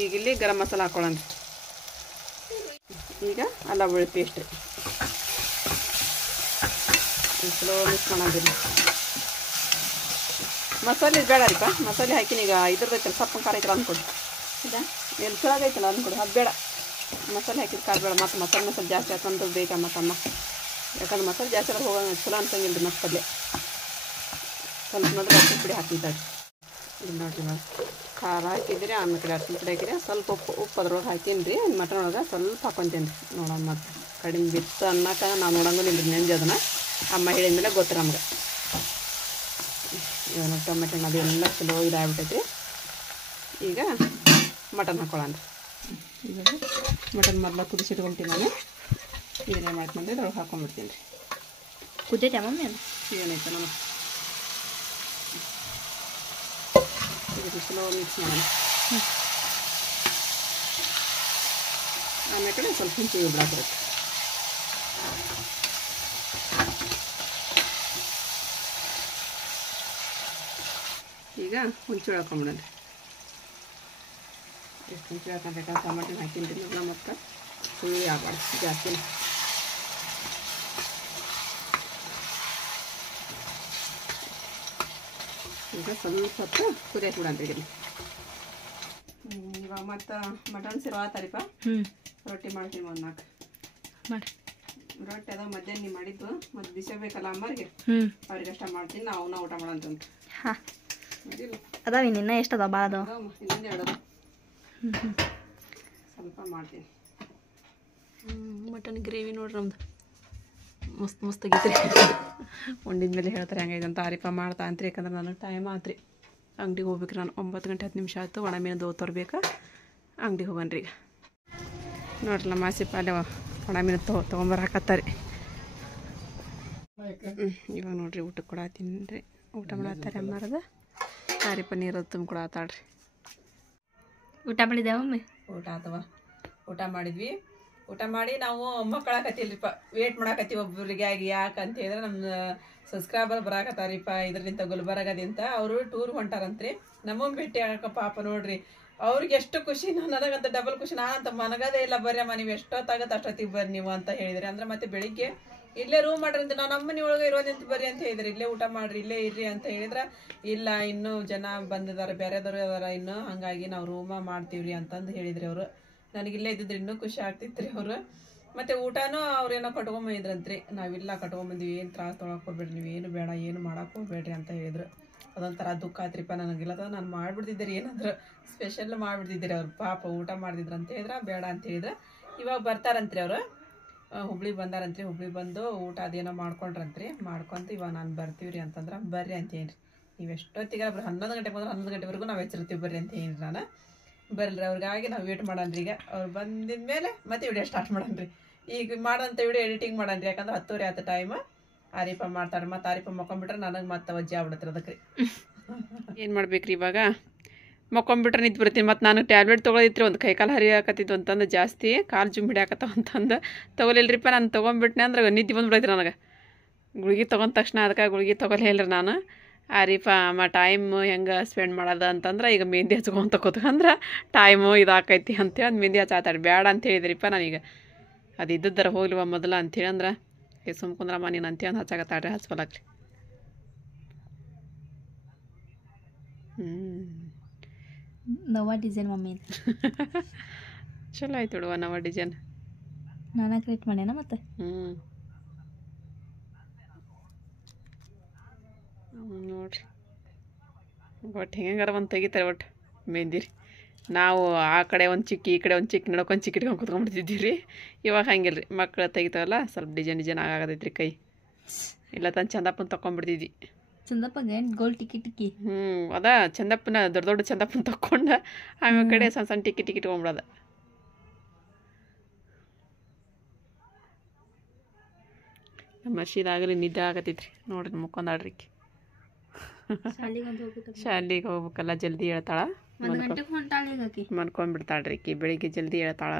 ಈಗ ಇಲ್ಲಿ ಗರಂ ಮಸಾಲ ಹಾಕೊಳ್ಳೋಣ. ಈಗ ಅಲ್ಲ ಬೆಳ್ಳುಳ್ಳಿ ಪೇಸ್ಟ್ ಸ್ಲೋ ಮಿಕ್ಸ್ ಮಾಡೋದಿಲ್ಲ. ಮಸಾಲೆ ಬೇಡ ರೀಪ, ಮಸಾಲೆ ಹಾಕಿನಿ. ಈಗ ಇದ್ರದೈತಲ್ಲ ಸಪ್ಪನ ಖಾರ ಐತಲ್ಲ ಅಂದ್ಕೊಡು. ಇದಾ ಎಲ್ಲಿ ಚಲಾಗೈತಲ್ಲ ಅಂದ್ಕೊಡು, ಅದು ಬೇಡ. ಮಸಾಲೆ ಹಾಕಿದ ಖಾರ ಬೇಡ. ಮತ್ತು ಮಸಾಲೆ ಸ್ವಲ್ಪ ಜಾಸ್ತಿ ಹಾಕೊಂಡ್ರೆ ಬೇಕಾ ಮತ್ತಮ್ಮ. ಯಾಕಂದ್ರೆ ಮಸಾಲೆ ಜಾಸ್ತಿ ಆದ್ರೆ ಹೋಗೋಣ ಚಲೋ ಅನ್ಸಂಗಿಲ್ಲ ರೀ. ಮಸಾಲೆ ಸ್ವಲ್ಪ ನೋಡ್ರಿ ಅರ್ಶಿನ ಪುಡಿ ಹಾಕಿದ್ದಾರೆ. ಇದು ನೋಡಿರಿ ನೋಡಿ ಖಾರ ಹಾಕಿದ್ರಿ. ಆಮೇಲೆ ಕಡೆ ಅರ್ಶಿನ ಪುಡಿ ಹಾಕಿರಿ. ಸ್ವಲ್ಪ ಉಪ್ಪು ಅದ್ರೊಳಗೆ ಹಾಕೀನಿ ರೀ. ಮಟನ್ ಒಳಗೆ ಸ್ವಲ್ಪ ಹಾಕೊತೀನಿ ರೀ. ನೋಡೋಣ ಮತ್ತು ಕಡಿಮೆ ಬಿತ್ತು ಅನ್ನೋಕೆ ನಾವು ನೋಡಂಗಿಲ್ಲ ರೀ. ನೆಂಜಿ ಅದನ್ನು ಅಮ್ಮ ಹೇಳಿದ ಮೇಲೆ ಗೊತ್ತು ನಮ್ಗೆ. ಇವನು ಟೊಮೆಟೊ ಅದೆಲ್ಲ ಚಲೋ ಇದಾಗ್ಬಿಟ್ಟೈತಿ. ಈಗ ಮಟನ್ ಹಾಕೊಳ್ಳೋಣ. ಈಗ ಮಟನ್ ಮೊದಲ ಕುದಿಸಿಟ್ಕೊಂತೀನಿ ನಾನು. ಇದನ್ನೇ ಮಾಡ್ಕೊಂಡು ಇದ್ರೊಳಗೆ ಹಾಕೊಂಡ್ಬಿಡ್ತೀನಿ ರೀ. ಕುದ್ದೈತೆ ಮಮ್ಮಿ? ಅದು ಏನೈತೆ ನಮ್ಮ ಇದು ಸ್ಲೋ ಮಿಕ್ಸ್ ಮಾಡೋಣ. ಆಮೇಲೆ ಕಡೆ ಸ್ವಲ್ಪ ಹಿಂಚೆ ಬಿಡಾಕಿರುತ್ತೆ. ಈಗ ಹುಂಚು ಹಾಕೊಂಬಿಡೋಣ. ಎಷ್ಟು ಹುಂಚು ಹಾಕೊಂಡ್ರೆ ಟೊಮೆಟೊ ಹಾಕಿನ್ರಿ ನಾವು. ಮತ್ತು ಹುಳಿ ಆಗಬಾರ್ದು ಜಾಸ್ತಿ. ಈಗ ಸ್ವಲ್ಪ ಹೊತ್ತು ಕುದಿಯಕ್ಕೆ ಬಿಡೋಣ. ಈಗ ಇವಾಗ ಮತ್ತು ಮಟನ್ ಸಿರು ಆತಾರಿಪ್ಪ. ರೊಟ್ಟಿ ಮಾಡ್ತೀನಿ. ಒಂದು 4 ಮಾಡಿ ರೊಟ್ಟಿ ಅದ ಮಧ್ಯಾಹ್ನ ನೀವು ಮಾಡಿದ್ದು ಮತ್ತು ಬಿಸಿ ಬೇಕಲ್ಲ ಅಮ್ಮರಿಗೆ, ಅವ್ರಿಗೆ ಅಷ್ಟ ಮಾಡ್ತೀನಿ. ನಾವು ಊಟ ಮಾಡೋಂತ. ಹಾಂ ಅದಾವ ನಿನ್ನ ಎಷ್ಟು ಅದಾವ? ಭಾಳ ಅದಾವ. ಇನ್ನೊಂದು 2 ಅದಾವ. ಸ್ವಲ್ಪ ಮಾಡ್ತೀನಿ. ಮಟನ್ ಗ್ರೇವಿ ನೋಡ್ರಿ ನಮ್ದು ಮಸ್ತ್ ಮಸ್ತ್ ಆಗೈತ್ರಿ. ಉಂಡಿದ ಮೇಲೆ ಹೇಳ್ತಾರೆ ಹೆಂಗೈತೆ ಅಂತ. ಆರಿಪ ಮಾಡ್ತಾ ಅಂತ್ರಿ. ಯಾಕಂದ್ರೆ ನನಗೆ ಟೈಮ್ ಆತ್ರಿ. ಅಂಗಡಿಗೆ ಹೋಗ್ಬೇಕ್ರಿ ನಾನು. 9 ಗಂಟೆ 10 ನಿಮಿಷ ಆಯ್ತು. ಒಣ ಮೀನು ತರ್ಬೇಕು. ಅಂಗಡಿಗೆ ಹೋಗೋಣ್ರಿ. ಈಗ ನೋಡ್ರಲ್ಲ ಮಾಸಿ ಪಾಲ್ಯ ಒಣ ಮೀನು ತೊಗೊಂಬರಾಕತ್ತಾರೆ. ಇವಾಗ ನೋಡ್ರಿ ಊಟಕ್ಕೆ ಕೊಡತ್ತೀನಿ ರೀ. ಊಟ ಮಾಡತ್ತಾರೆ ಅಮ್ಮಾರದ. ಆರಿಪ ನೀರು ತುಂಬ ಕೊಡತ್ತಾಳ್ರಿ. ಊಟ ಮಾಡಿದ್ದೆ ಮಮ್ಮಿ? ಊಟ ಆತವ. ಊಟ ಮಾಡಿದ್ವಿ. ಊಟ ಮಾಡಿ ನಾವು ಮಕ್ಕಳಾಕತ್ತಿಲ್ರಿಪ್ಪ. ವೇಟ್ ಮಾಡಾಕತ್ತೀವಿ ಒಬ್ಬರಿಗೆ ಆಗಿ. ಯಾಕಂತ ಹೇಳಿದ್ರೆ ನಮ್ಮ ಸಬ್ಸ್ಕ್ರೈಬರ್ ಬರಾಕತ್ತಾರಿಪ್ಪ ಇದರಿಂದ ಗುಲ್ಬರ್ಗದಿಂದ. ಅವರು ಟೂರ್ ಹೊಂಟಾರಂತ್ರಿ. ನಮ್ಮನ್ನು ಭೇಟಿ ಆಗಕ್ಕ ಪಾಪ ನೋಡ್ರಿ. ಅವ್ರಿಗೆ ಎಷ್ಟು ಖುಷಿ. ನನಗಂತ ಡಬಲ್ ಖುಷಿ. ನಾನಂತ ಮನಗದೇ ಇಲ್ಲ. ಬರ್ರಮ್ಮ ನೀವು ಎಷ್ಟೊತ್ತಾಗತ್ತೆ ಅಷ್ಟೊತ್ತಿಗೆ ಬರ್ರಿ ನೀವು ಅಂತ ಹೇಳಿದ್ರಿ. ಅಂದ್ರೆ ಮತ್ತೆ ಬೆಳಿಗ್ಗೆ ಇಲ್ಲೇ ರೂಮ್ ಮಾಡ್ರಿ ಅಂತ ನಾವು ನಮ್ಮನೆ ಒಳಗೆ ಇರೋದಿಂತ ಬರ್ರಿ ಅಂತ ಹೇಳಿದ್ರಿ. ಇಲ್ಲೇ ಊಟ ಮಾಡ್ರಿ, ಇಲ್ಲೇ ಇರ್ರಿ ಅಂತ ಹೇಳಿದ್ರೆ ಇಲ್ಲ ಇನ್ನೂ ಜನ ಬಂದಿದ್ದಾರೆ, ಬೇರೆದವ್ರು ಅದಾರ ಇನ್ನು, ಹಾಗಾಗಿ ನಾವು ರೂಮ ಮಾಡ್ತೀವ್ರಿ ಅಂತಂದು ಹೇಳಿದ್ರಿ ಅವರು. ನನಗಿಲ್ಲೇ ಇದ್ದಿದ್ರೆ ಇನ್ನೂ ಖುಷಿ ಆಗ್ತಿತ್ತು ರೀ ಅವರು. ಮತ್ತು ಊಟನೂ ಅವ್ರೇನೋ ಕಟ್ಕೊಂಬಂದಿದ್ರಂತ್ರಿ. ನಾವಿಲ್ಲ ಕಟ್ಕೊಂಬಂದಿವಿ, ಏನು ತ್ರಾಸ ತೊಗೊಳಕ್ಕೆ ಹೋಗ್ಬೇಡ್ರಿ, ನೀವು ಏನು ಬೇಡ, ಏನು ಮಾಡಕ್ಕೆ ಹೋಗ್ಬೇಡ್ರಿ ಅಂತ ಹೇಳಿದ್ರು. ಅದೊಂಥರ ದುಃಖ ಆಯ್ತ್ರಿಪ್ಪ ನನಗಿಲ್ಲ. ನಾನು ಮಾಡಿಬಿಡ್ತಿದ್ದೀರಿ, ಏನಾದರೂ ಸ್ಪೆಷಲ್ ಮಾಡಿಬಿಡ್ತಿದ್ದೀರಿ. ಅವ್ರು ಪಾಪ ಊಟ ಮಾಡ್ತಿದ್ರು ಅಂತ ಹೇಳಿದ್ರೆ ಬೇಡ ಅಂತ ಹೇಳಿದ್ರೆ. ಇವಾಗ ಬರ್ತಾರಂತ್ರಿ ಅವರು. ಹುಬ್ಳಿಗೆ ಬಂದಾರಂತ್ರಿ. ಹುಬ್ಳಿಗೆ ಬಂದು ಊಟ ಅದೇನೋ ಮಾಡ್ಕೊಂಡ್ರಂತ್ರಿ. ಮಾಡ್ಕೊಂತ ಇವಾಗ ನಾನು ಬರ್ತೀವಿ ರೀ ಅಂತಂದ್ರೆ ಬರ್ರಿ ಅಂತ ಹೇಳಿ. ನೀವು ಎಷ್ಟೊತ್ತಿಗೆ 11 ಗಂಟೆ ಬಂದ್ರೆ 11 ಗಂಟೆವರೆಗೂ ನಾವು ಎಚ್ಚರಿರ್ತೀವಿ ಬರ್ರಿ ಅಂತ ಹೇಳಿ ನಾನು. ಬರ್ರಿ ಅವ್ರಿಗಾಗಿ ನಾವು ವೇಟ್ ಮಾಡೋಣ್ರಿ. ಈಗ ಅವ್ರು ಬಂದಿದ ಮೇಲೆ ಮತ್ತೆ ವಿಡಿಯೋ ಸ್ಟಾರ್ಟ್ ಮಾಡೋಣ್ರಿ. ಈಗ ಮಾಡೋಂಥ ವಿಡಿಯೋ ಎಡಿಟಿಂಗ್ ಮಾಡೋಣ್ರಿ. ಯಾಕಂದ್ರೆ 10:30 ಆಯ್ತು ಟೈಮ್. ಆರಿಪ ಮಾಡ್ತಾರೆ. ಮತ್ತು ಆರಿಪ ಮಕ್ಕೊಂಬಿಟ್ರೆ ನನಗೆ ಮತ್ತೆ ವಜ್ಜೆ ಆಗ್ಬಿಡತ್ರಿ. ಅದಕ್ಕೆ ಏನು ಮಾಡ್ಬೇಕ್ರಿ ಇವಾಗ? ಮಕ್ಕೊಂಬಿಟ್ರೆ ನಿಂತು ಬರ್ತೀನಿ. ಮತ್ತು ನಾನು ಟ್ಯಾಬ್ಲೆಟ್ ತೊಗೊಳಿತ್ರಿ. ಒಂದು ಕೈಕಾಲು ಹರಿಯಾಕತ್ತಿದ್ದು ಅಂತಂದು ಜಾಸ್ತಿ ಕಾಲು ಜುಮ್ ಹಿಡಿಯಾಕತ್ತಾವ ಅಂತಂದು ತೊಗೊಲಿಲ್ರಿಪ್ಪ. ನಾನು ತೊಗೊಂಬಿಟ್ನೆ ಅಂದ್ರೆ ನಿದ್ದೆ ಬಂದ್ಬಿಡೈತ್ರಿ ನನಗೆ. ಗುಳಿಗೆ ತೊಗೊಂಡ ತಕ್ಷಣ ಅದಕ್ಕೆ ಗುಳಿಗೆ ತೊಗೊಲೇ ಇಲ್ಲರಿ ನಾನು. ಆರಿಪ ಅಮ್ಮ ಟೈಮ್ ಹೆಂಗೆ ಸ್ಪೆಂಡ್ ಮಾಡೋದು ಅಂತಂದ್ರೆ ಈಗ ಮೆಹಂದಿ ಹಚ್ಕೊಂತ ಕೂತ್ಕೊಂಡ್ರೆ ಟೈಮು ಇದಾಕೈತಿ ಅಂತೇಳಿ ಮೆಹಂದಿ ಹಚ್ಚಾತಾಡಿ ಬೇಡ ಅಂತ ಹೇಳಿದ್ರಿಪ್ಪ. ನಾನೀಗ ಅದು ಇದ್ದದ್ದರ ಹೋಗ್ಲಿವ ಮೊದಲ ಅಂಥೇಳಿ ಅಂದ್ರೆ ಸುಮ್ಕುಂದ್ರಮ್ಮ ನೀನು ಅಂತೇಳಿ ಹಚ್ಚಾಕತ್ತಾಳ್ರಿ ಹಚ್ಕೊಳಕ್ರಿ. ನವ ಡಿಸೈನ್ ಮಮ್ಮಿ ಚಲೋ ಆಯ್ತು ಬಿಡುವ ನವ ಡಿಸೈನ್ ನಾನಾ ಕ್ರಿಯೇಟ್ ಮಾಡ್ಯಾನ ಮತ್ತೆ. ನೋಡ್ರಿ ಒಟ್ಟು ಹೆಂಗಾರ ಒಂದು ತೆಗಿತಾರೆ ಒಟ್ಟು ಮೆಹಂದಿ ರೀ. ನಾವು ಆ ಕಡೆ ಒಂದು ಚಿಕ್ಕಿ ಈ ಕಡೆ ಒಂದು ಚಿಕ್ಕಿ ನಡ್ಕೊಂಡು ಚಿಕ್ಕಿ ಇಟ್ಕೊಂಡು ಕುತ್ಕೊಂಡ್ಬಿಡ್ತಿದ್ದೀವಿ ರೀ. ಇವಾಗ ಹಂಗಿಲ್ಲ ರೀ, ಮಕ್ಳು ತೆಗಿತಾವಲ್ಲ ಸ್ವಲ್ಪ ಡಿಸೈನ್ ಆಗತೈತ್ರಿ ಕೈ. ಇಲ್ಲ ತಂದು ಚಂದಪ್ಪನ ತೊಗೊಂಡ್ಬಿಡ್ತಿದ್ವಿ. ಚಂದಪ್ಪಗೆ ಗೋಲ್ಡ್ ಟಿಕ್ಕಿ ಅದ ಚಂದಪ್ಪನ ದೊಡ್ಡ ಚಂದಪ್ಪನ ತಕ್ಕೊಂಡು ಆಮೇಲೆ ಕಡೆ ಸಣ್ಣ ಸಣ್ಣ ಟಿಕ್ಕಿ ಇಟ್ಕೊಂಡ್ಬಿಡೋದ. ನಮ್ಮ ಶೀದಾಗಲಿ ನಿದ್ದೆ ಆಗತೈತ್ರಿ ನೋಡ್ರಿ ಮುಕ್ಕೊಂದಾಳ್ರಿ. ಶಾಲಿಗೆ ಹೋಗ್ಬೇಕಲ್ಲ ಜಲ್ದಿ ಹೇಳ್ತಾಳ, ಮನ್ಕೊಂಡ್ಬಿಡ್ತಾಳ್ರಿ ಆಕಿ ಬೆಳಿಗ್ಗೆ ಜಲ್ದಿ ಹೇಳ್ತಾಳ.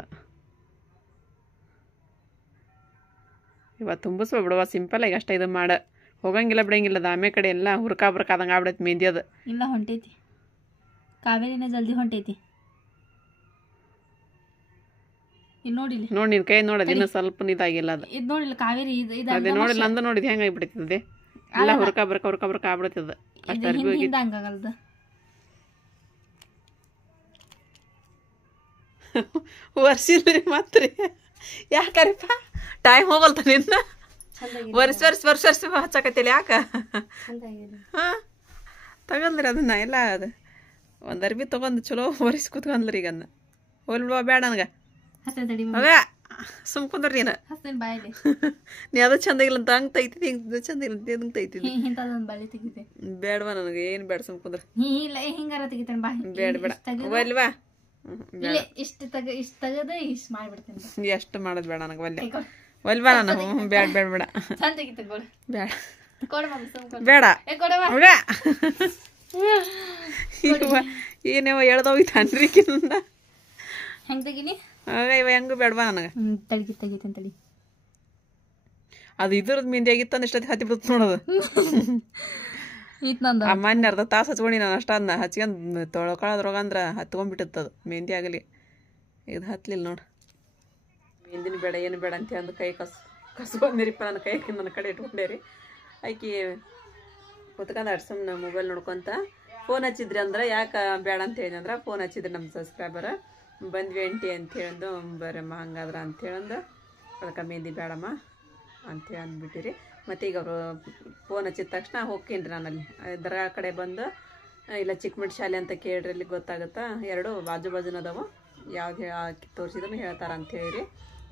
ಇವತ್ತು ತುಂಬಿಸ್ಬೋ ಬಿಡುವ ಸಿಂಪಲ್ ಆಗಿ ಅಷ್ಟ ಇದು ಮಾಡ ಹೋಗಂಗಿಲ್ಲ ಬಿಡಂಗಿಲ್ಲ. ಆಮೆ ಕಡೆ ಎಲ್ಲ ಹುರ್ಕಾದಂಗೆ ಆಗ್ಬಿಡೈತಿ ಮೆಹಂದಿ. ಅದು ಇಲ್ಲ ಹೊಂಟೈತಿ, ಕಾವೇರಿನ ಜಲ್ದಿ ಹೊಂಟೈತಿ. ಇಲ್ಲಿ ನೋಡಿಲ್ಲ ನೋಡಿ ನಿನ್ ಕೈ ನೋಡೋದು ಇನ್ನೂ ಸ್ವಲ್ಪ ಇದಾಗಿಲ್ಲ. ಅದು ಇದು ನೋಡಿಲ್ಲ ಕಾವೇರಿ ಅದೇ ನೋಡಿಲ್ಲ ನಂದು ನೋಡಿದ್ ಹೆಂಗ ಆಗಿಬಿಡ್ತದೆ ಎಲ್ಲ ಹುರ್ಕ ಆಗ್ಬಿಡ್ತದ. ಹಂಗಾಗಲ್ದ ವರ್ಷಿಲ್ರಿ ಮತ್ರಿ ಯಾಕರಿಪ್ಪ ಟೈಮ್ ಹೋಗಲ್ತ ನಿನ್ನ ವರ್ಷ ಹಚ್ಚಕತ್ತಿಲ್ಲ ಯಾಕ? ಹಾಂ ತಗೊಂಡ್ರಿ ಅದನ್ನ ಎಲ್ಲ ಅದು ಒಂದು ಅರ್ಬಿ ತೊಗೊಂಡು ಚಲೋ ಒರೆಸಿ ಕೂತ್ಕೊಂಡ್ರಿ. ಈಗ ಅದನ್ನ ಹೋಲ್ ಬಿಡುವ ಬೇಡ ನನಗೆ ಹೋಗ ಸುಮ್ ಕುಂದ್ರಿ ನೀನು. ನೀ ಅದು ಚಂದ ಇಲ್ಲ ಅಂತ ಹಂಗೆ ತೆಗಿತಿದ್ದಿ, ಹಿಂಗೆ ಚಂದ ಇಲ್ಲ ಅಂತ ಹಂಗೆ ತೆಗಿತಿದ್ದಿ. ಬೇಡವಾ ನನಗೆ ಏನು ಬೇಡ ಸುಮ್ ಕುಂದ್ರ. ಬೇಡ ಬೇಡ ಒಲ್ವಾ ಎಷ್ಟು ಮಾಡೋದು ಬೇಡ ನನಗೆ ಒಲ್ಲೆ ಒಲ್ವಾ ನಾನು ಬೇಡ ಬೇಡ ಬೇಡ ಬೇಡ ಬೇಡ ಏನೇವ ಹೇಳ್ದೋಗಿತ್ತನ್ರಿ ಕಿನ್ನ ಹೆಂಗ್ ತೆಗಿನಿ ಇವ ಹೆಂಗು ಬೇಡವಾ ನನಗೆ. ತೆಗಿತಂತಳಿ ಅದು ಇದ್ರದ್ದು ಮೆಹಂದಿ ಆಗಿತ್ತು ಅಂದ್ರೆ ಇಷ್ಟೊತ್ತಿಗೆ ಹತ್ತಿ ಬಿಡುತ್ತೆ ನೋಡೋದು. ಆ ಮೊನ್ನೆ ಅರ್ಧ ತಾಸು ಹಚ್ಕೊಂಡು ನಾನು ಅಷ್ಟ ಅದನ್ನ ಹಚ್ಕೊಂಡು ತೊಳ್ಕೊಳ್ಳೋದ್ರೊಳಗಂದ್ರೆ ಹತ್ಕೊಂಡ್ಬಿಟ್ಟಿತ್ತದು ಮೆಹಂದಿ ಆಗಲಿ. ಇದು ಹತ್ಲಿಲ್ಲ ನೋಡು. ಮೆಹಂದಿನ ಬೇಡ ಏನು ಬೇಡ ಅಂತ ಅಂದು ಕೈ ಕಸ್ಕೊಂಡ್ರಿಪ್ಪ ನನ್ನ ಕೈ ನನ್ನ ಕಡೆ ಇಟ್ಕೊಂಡೆ ರೀ. ಆಕಿ ಕುತ್ಕೊಂಡು ಸುಮ್ಮನೆ ಮೊಬೈಲ್ ನೋಡ್ಕೊಂತ ಫೋನ್ ಹಚ್ಚಿದ್ರಿ ಅಂದ್ರೆ ಯಾಕೆ ಬೇಡ ಅಂತ ಹೇಳಿದ್ರೆ ಫೋನ್ ಹಚ್ಚಿದ್ರಿ ನಮ್ಮ ಸಬ್ಸ್ಕ್ರೈಬರ್ ಬಂದ್ವಿ ಆಂಟಿ ಅಂತ ಹೇಳಿದ್ದು ಬರಮ್ಮ ಹಂಗಾದ್ರ ಅಂತ ಹೇಳಂದು ಅದಕ್ಕೆ ಮೆಹಂದಿ ಬೇಡಮ್ಮ ಅಂತೇಳಿ ಅಂದ್ಬಿಟ್ಟಿರಿ. ಮತ್ತು ಈಗ ಅವರು ಫೋನ್ ಹಚ್ಚಿದ ತಕ್ಷಣ ಹೋಗ್ತೀನಿ ರೀ ನಾನಲ್ಲಿ ದರ್ಗಾ ಕಡೆ ಬಂದು ಇಲ್ಲ ಚಿಕ್ಕಮಟ್ಟಿ ಶಾಲೆ ಅಂತ ಕೇಳ್ರಿ ಅಲ್ಲಿ ಗೊತ್ತಾಗುತ್ತಾ. ಎರಡು ಬಾಜುನ ಅದಾವು, ಯಾವ್ದು ತೋರಿಸಿದ್ರು ಹೇಳ್ತಾರ ಅಂಥೇಳಿ.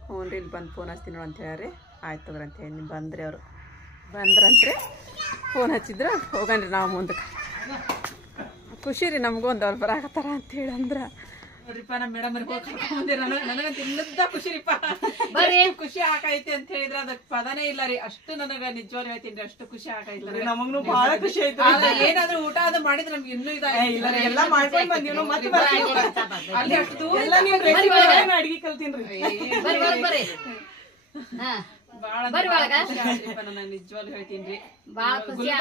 ಹ್ಞೂ ರೀ ಇಲ್ಲಿ ಬಂದು ಫೋನ್ ಹಚ್ತೀನಿ ಅಂತ ಹೇಳ್ರಿ. ಆಯ್ತು ತಗೋರಿ ಅಂತ ಹೇಳಿ ನೀವು ಬಂದ್ರಿ. ಅವರು ಬಂದ್ರಂತ್ರಿ ಫೋನ್ ಹಚ್ಚಿದ್ರು ಹೋಗನ್ರಿ ನಾವು ಮುಂದಕ್ಕೆ. ಖುಷಿ ರೀ ನಮಗೂ ಒಂದು ಅವ್ರು ಬರಾಕತ್ತಾರ ಅಂತೇಳಿ ಅಂದ್ರೆ ನೋಡ್ರಿಪ್ಪ ನಮ್ಮ ಮೇಡಮ್ ನನಗಂತ ಇನ್ನದ ಖುಷಿ ರೀಪ್ಪ. ಖುಷಿ ಆಕೈತಿ ಅಂತ ಹೇಳಿದ್ರೆ ಅದಕ್ಕೆ ಪದನೇ ಇಲ್ಲ ರೀ. ಅಷ್ಟು ನನಗೆ ನಿಜವಾಗ್ಲೂ ಹೇಳ್ತೀನಿ ರೀ, ಅಷ್ಟು ಖುಷಿ ಆಕೈತಿ. ನಮಗೂ ಬಹಳ ಖುಷಿ ಆಯ್ತು. ಏನಾದ್ರೂ ಊಟ ಅದು ಮಾಡಿದ್ರೆ ನಮ್ಗೆ ಇನ್ನೂ ಇದಾಗಿಲ್ಲ. ಎಲ್ಲ ಮಾಡ್ಕೊಂಡು ಬಂದಿವ್ ಮತ್ತೆ ಅಲ್ಲಿ ಅಷ್ಟು ದೂರ ಅಡಿಗೆ ಕಲ್ತೀನಿ ನಿಜವಾಗ್ಲೂ ಹೇಳ್ತೀನಿ. ಭಾಗ್ಯ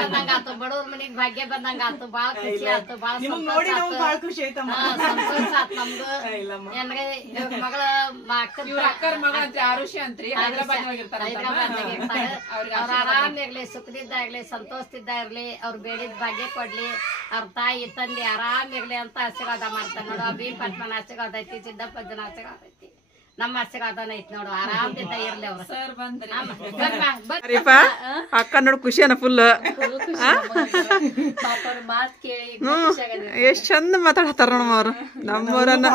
ಬಂದಂಗಾತು, ಬಡವ್ರ ಮನಿಗ್ ಭಾಗ್ಯ ಬಂದಂಗಾತು. ಬಾಳ ಖುಷಿ ಆಯ್ತು, ಬಾಳ ಸಂತೋಷ ಆತ್ ನಮ್ದು. ಮಗಳ ಅಕ್ಕರ ಮಗಳ ಅಂತ ಆರುಷಿ ಅಂತ್ರಿ ಹೈದರಾಬಾದ್ನಾಗ ಇರ್ತಾರ. ಅವ್ರ ಆರಾಮಿರ್ಲಿ, ಸುಖದಿದ್ದಾಗ್ಲಿ, ಸಂತೋಷದಿದ್ದ ಇರ್ಲಿ, ಅವ್ರು ಬೇಡಿದ ಭಾಗ್ಯ ಕೊಡ್ಲಿ, ಅವ್ರ ತಾಯಿ ತಂದೆ ಆರಾಮಿರ್ಲಿ ಅಂತ ಆಶೀರ್ವಾದ ಮಾಡ್ತಾನೆ ನೋಡು. ಬಿ ಪಟ್ಮನ ಆಶೀರ್ವಾದ ಐತಿ, ಸಿದ್ದಪ್ಪನ ಆಶೀರ್ವಾದ ಐತಿ, ನಮ್ಮ ಆಶೀರ್ವಾದನ ಐತಿ ನೋಡು. ಆರಾಮದಿಂದ ಇರ್ಲಿ ಅವ್ರು. ಅಕ್ಕ ನೋಡು ಖುಷಿ ಅನ್ನ ಫುಲ್ ಮಾತ್ ಕೇಳಿ ಎಷ್ಟ್ ಚಂದ ಮಾತಾಡತ್ತಾರ ನೋಡಮ್ಮ ಅವ್ರು. ನಮ್ಮವ್ರನ್ನ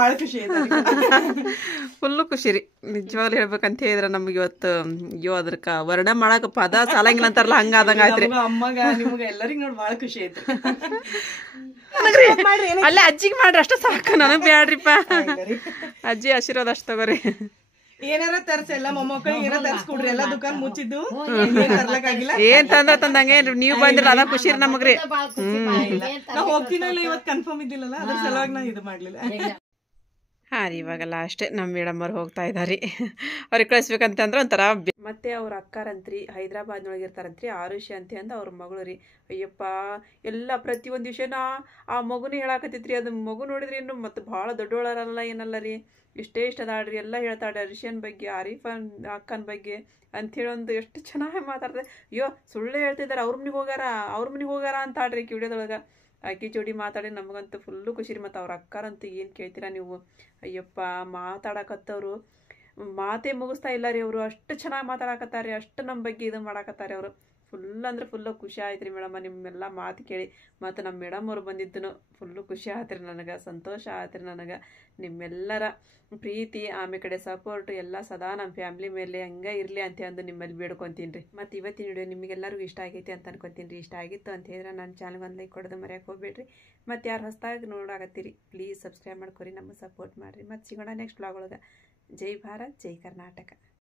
ಫುಲ್ಲು ಖುಷಿ ರೀ ನಿಜವಾಗ್ಲೂ ಹೇಳ್ಬೇಕಂತ ಹೇಳಿದ್ರ ನಮ್ಗೆ ಇವತ್ತು. ಅಯ್ಯೋ ಅದ್ರಕ ವರ್ಣ ಮಾಡಕ್ ಪದ ಸಾಲಂಗಿಲ್ಲ ಅಂತಾರಲ್ಲ ಹಂಗ ಆದಂಗ ಆಯ್ತ್ರಿ. ಅಲ್ಲೇ ಅಜ್ಜಿಗೆ ಮಾಡ್ರಿ ಅಷ್ಟ ಸಾಕು, ನನಗ್ ಬ್ಯಾಡ್ರಿಪ್ಪ. ಅಜ್ಜಿ ಆಶೀರ್ವಾದ ಅಷ್ಟ ತಗೋರಿ. ಏನಾರ ತರ್ಸಿ ಎಲ್ಲ ಮೊಮ್ಮಕ್ಕಳಿಗೆ ಏನಾರ ತರ್ಸ್ಕೊಡ್ರಿ. ಎಲ್ಲ ದುಕಾನ್ ಮುಚ್ಚಿದ್ದು ಏನ್ ತಂದಂಗೆ ನೀವ್ ಬಂದಿರ ಅದ ಖುಷಿ ರೀ ನಮಗ್ರಿ. ನಾ ಹೋಗ್ತೀನಲ್ಲ ಇವತ್ತು ಕನ್ಫರ್ಮ್ ಇದ್ದಿಲ್ಲಲ್ಲ ಅದ್ರ ಸಲುವಾಗಿ ನಾ ಇದು ಮಾಡ್ಲಿಲ್ಲ. ಹಾಂ ರೀ ಇವಾಗೆಲ್ಲ ಅಷ್ಟೇ ನಮ್ಮ ಮೇಡಮ್ಮವ್ರು ಹೋಗ್ತಾ ಇದ್ದಾರೆ ಅವ್ರಿಗೆ ಕಳಿಸ್ಬೇಕಂತಂದ್ರೆ ಒಂಥರ ಮತ್ತೆ ಅವ್ರ ಅಕ್ಕರಂತ್ರಿ ಹೈದ್ರಾಬಾದ್ನೊಳಗೆ ಇರ್ತಾರಂತ್ರಿ ಆರುಷಿ ಅಂತ ಅಂದು ಅವ್ರ ಮಗಳು ರೀ. ಅಯ್ಯಪ್ಪ ಎಲ್ಲ ಪ್ರತಿಯೊಂದು ವಿಷಯನ ಆ ಮಗುನೇ ಹೇಳಾಕತ್ತೈತ್ರಿ. ಅದು ಮಗು ನೋಡಿದ್ರಿ ಇನ್ನು ಮತ್ತು ಭಾಳ ದೊಡ್ಡೋಳರಲ್ಲ ಏನಲ್ಲ ರೀ, ಇಷ್ಟೇ ಇಷ್ಟ ಅದಾಳ್ರಿ, ಎಲ್ಲ ಹೇಳ್ತಾಳೆ ರಿಷಿಯನ್ ಬಗ್ಗೆ ಆರಿಫನ್ ಅಕ್ಕನ ಬಗ್ಗೆ ಅಂಥೇಳಿ ಒಂದು ಎಷ್ಟು ಚೆನ್ನಾಗಿ ಮಾತಾಡ್ತಾರೆ. ಅಯ್ಯೋ ಸುಳ್ಳು ಹೇಳ್ತಿದ್ದಾರೆ, ಅವ್ರ ಮನೆಗೆ ಹೋಗಾರ ಅಂತ ಆಡ್ರಿ ವಿಡಿಯೋದೊಳಗೆ. ಆಕಿ ಜೋಡಿ ಮಾತಾಡಿ ನಮಗಂತೂ ಫುಲ್ಲು ಖುಷಿ ರೀ. ಮತ್ತು ಅವ್ರ ಅಕ್ಕಾರಂತೂ ಏನು ಕೇಳ್ತೀರಾ ನೀವು, ಅಯ್ಯಪ್ಪ ಮಾತಾಡಕತ್ತವ್ರು ಮಾತೇ ಮುಗಿಸ್ತಾ ಇಲ್ಲ ರೀ. ಅವರು ಅಷ್ಟು ಚೆನ್ನಾಗಿ ಮಾತಾಡಕತ್ತಾರೆ, ಅಷ್ಟು ನಮ್ಮ ಬಗ್ಗೆ ಇದು ಮಾಡಾಕತ್ತಾರೆ ಅವರು. ಫುಲ್ ಅಂದ್ರೆ ಫುಲ್ಲು ಖುಷಿ ಆಯ್ತು ರೀ ಮೇಡಮ್ಮ ನಿಮ್ಮೆಲ್ಲ ಮಾತು ಕೇಳಿ. ಮತ್ತು ನಮ್ಮ ಮೇಡಮ್ ಅವ್ರು ಬಂದಿದ್ದನು ಫುಲ್ಲು ಖುಷಿ ಆಯ್ತು ರೀ ನನಗೆ, ಸಂತೋಷ ಆಯ್ತು ರೀ ನನಗೆ. ನಿಮ್ಮೆಲ್ಲರ ಪ್ರೀತಿ ಆಮೇಲೆ ಕಡೆ ಸಪೋರ್ಟು ಎಲ್ಲ ಸದಾ ನಮ್ಮ ಫ್ಯಾಮ್ಲಿ ಮೇಲೆ ಹಂಗೆ ಇರಲಿ ಅಂತ ಅಂದು ನಿಮ್ಮಲ್ಲಿ ಬೇಡ್ಕೊತೀನಿ ರೀ. ಮತ್ತು ಇವತ್ತಿನ ವಿಡಿಯೋ ನಿಮಗೆಲ್ಲರಿಗೂ ಇಷ್ಟ ಆಗೈತಿ ಅಂತ ಅನ್ಕೊತೀನಿ ರೀ. ಇಷ್ಟ ಆಗಿತ್ತು ಅಂತ ಹೇಳಿದ್ರೆ ನನ್ನ ಚಾನಲ್ಗೆ ಒಂದು ಲೈಕ್ ಕೊಡೋದು ಮರೆಯೋಕೆ ಹೋಗ್ಬೇಡ್ರಿ. ಮತ್ತು ಯಾರು ಹೊಸದಾಗಿ ನೋಡಾಕತ್ತೀರಿ ಪ್ಲೀಸ್ ಸಬ್ಸ್ಕ್ರೈಬ್ ಮಾಡ್ಕೊರಿ, ನಮಗೆ ಸಪೋರ್ಟ್ ಮಾಡಿರಿ. ಮತ್ತು ಸಿಗೋಣ ನೆಕ್ಸ್ಟ್ ವ್ಲಾಗ್ ಒಳಗೆ. ಜೈ ಭಾರತ್, ಜೈ ಕರ್ನಾಟಕ.